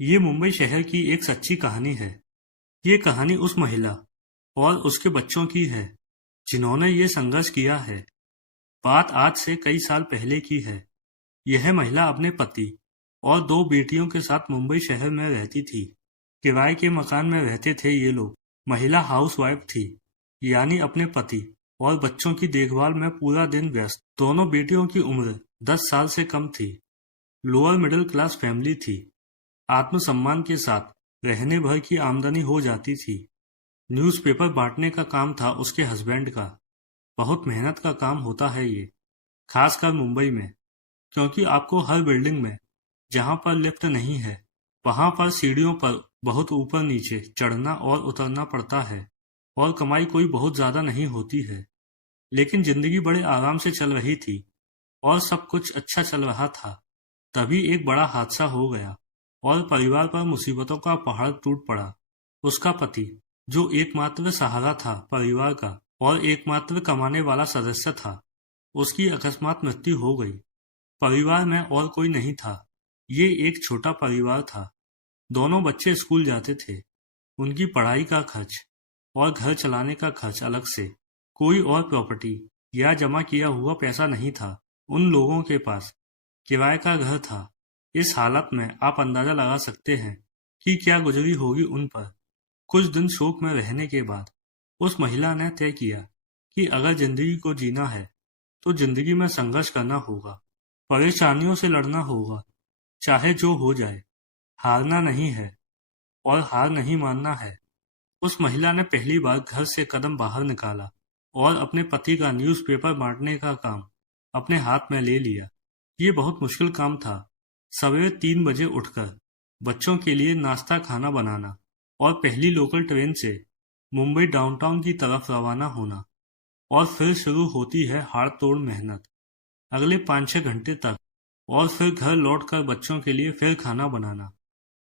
ये मुंबई शहर की एक सच्ची कहानी है। ये कहानी उस महिला और उसके बच्चों की है जिन्होंने ये संघर्ष किया है। बात आज से कई साल पहले की है। यह महिला अपने पति और दो बेटियों के साथ मुंबई शहर में रहती थी। किराए के मकान में रहते थे ये लोग। महिला हाउसवाइफ थी, यानी अपने पति और बच्चों की देखभाल में पूरा दिन व्यस्त। दोनों बेटियों की उम्र 10 साल से कम थी। लोअर मिडिल क्लास फैमिली थी। आत्मसम्मान के साथ रहने भर की आमदनी हो जाती थी। न्यूज़पेपर बांटने का काम था उसके हस्बैंड का। बहुत मेहनत का काम होता है ये, खासकर मुंबई में, क्योंकि आपको हर बिल्डिंग में जहां पर लिफ्ट नहीं है वहां पर सीढ़ियों पर बहुत ऊपर नीचे चढ़ना और उतरना पड़ता है। और कमाई कोई बहुत ज्यादा नहीं होती है, लेकिन जिंदगी बड़े आराम से चल रही थी और सब कुछ अच्छा चल रहा था। तभी एक बड़ा हादसा हो गया और परिवार पर मुसीबतों का पहाड़ टूट पड़ा। उसका पति, जो एकमात्र सहारा था परिवार का और एकमात्र कमाने वाला सदस्य था, उसकी अकस्मात मृत्यु हो गई। परिवार में और कोई नहीं था। ये एक छोटा परिवार था। दोनों बच्चे स्कूल जाते थे। उनकी पढ़ाई का खर्च और घर चलाने का खर्च अलग से। कोई और प्रॉपर्टी या जमा किया हुआ पैसा नहीं था उन लोगों के पास। किराए का घर था। इस हालत में आप अंदाजा लगा सकते हैं कि क्या गुजरी होगी उन पर। कुछ दिन शोक में रहने के बाद उस महिला ने तय किया कि अगर जिंदगी को जीना है तो जिंदगी में संघर्ष करना होगा, परेशानियों से लड़ना होगा, चाहे जो हो जाए। हारना नहीं है और हार नहीं मानना है। उस महिला ने पहली बार घर से कदम बाहर निकाला और अपने पति का न्यूज़पेपर बांटने का काम अपने हाथ में ले लिया। ये बहुत मुश्किल काम था। सवेरे 3 बजे उठकर बच्चों के लिए नाश्ता खाना बनाना और पहली लोकल ट्रेन से मुंबई डाउनटाउन की तरफ रवाना होना, और फिर शुरू होती है हाड़ तोड़ मेहनत अगले 5-6 घंटे तक। और फिर घर लौटकर बच्चों के लिए फिर खाना बनाना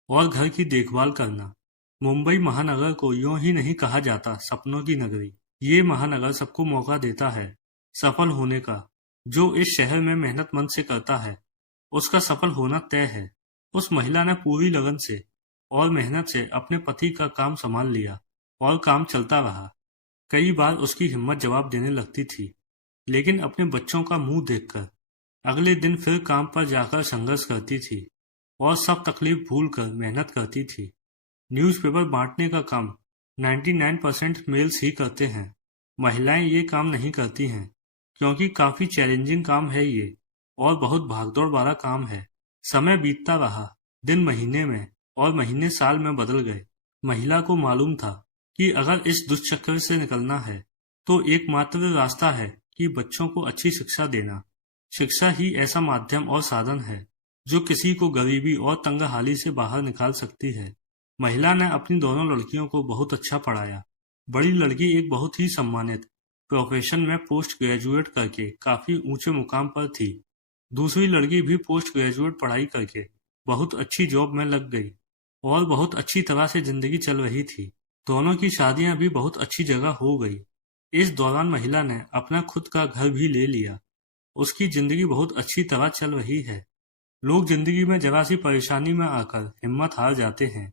और घर की देखभाल करना। मुंबई महानगर को यूं ही नहीं कहा जाता सपनों की नगरी। ये महानगर सबको मौका देता है सफल होने का। जो इस शहर में मेहनत मन से करता है उसका सफल होना तय है। उस महिला ने पूरी लगन से और मेहनत से अपने पति का काम संभाल लिया और काम चलता रहा। कई बार उसकी हिम्मत जवाब देने लगती थी, लेकिन अपने बच्चों का मुंह देखकर अगले दिन फिर काम पर जाकर संघर्ष करती थी और सब तकलीफ भूल कर मेहनत करती थी। न्यूज़पेपर बांटने का काम 99% मेल्स ही करते हैं। महिलाएं ये काम नहीं करती हैं, क्योंकि काफी चैलेंजिंग काम है ये और बहुत भागदौड़ वाला काम है। समय बीतता रहा। दिन महीने में और महीने साल में बदल गए। महिला को मालूम था कि अगर इस दुष्चक्र से निकलना है तो एकमात्र रास्ता है कि बच्चों को अच्छी शिक्षा देना। शिक्षा ही ऐसा माध्यम और साधन है जो किसी को गरीबी और तंगहाली से बाहर निकाल सकती है। महिला ने अपनी दोनों लड़कियों को बहुत अच्छा पढ़ाया। बड़ी लड़की एक बहुत ही सम्मानित प्रोफेशन में पोस्ट ग्रेजुएट करके काफी ऊंचे मुकाम पर थी। दूसरी लड़की भी पोस्ट ग्रेजुएट पढ़ाई करके बहुत अच्छी जॉब में लग गई और बहुत अच्छी तरह से जिंदगी चल रही थी। दोनों की शादियां भी बहुत अच्छी जगह हो गई। इस दौरान महिला ने अपना खुद का घर भी ले लिया। उसकी जिंदगी बहुत अच्छी तरह चल रही है। लोग जिंदगी में जरा सी परेशानी में आकर हिम्मत हार जाते हैं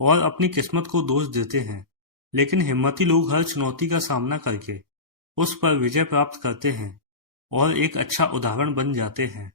और अपनी किस्मत को दोष देते हैं, लेकिन हिम्मती लोग हर चुनौती का सामना करके उस पर विजय प्राप्त करते हैं और एक अच्छा उदाहरण बन जाते हैं।